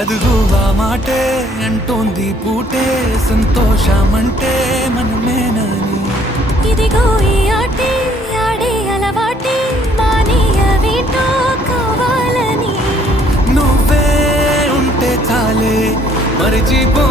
అదుగు ఆ మాటే అంటోంది పూటే సంతోషమంటే మనమేనని. ఇదిగో ఈ ఆటే ఆడే అలవాటే మానేయవేంటో కావాలని. నువ్వే ఉంటే చాలే మరిచిపో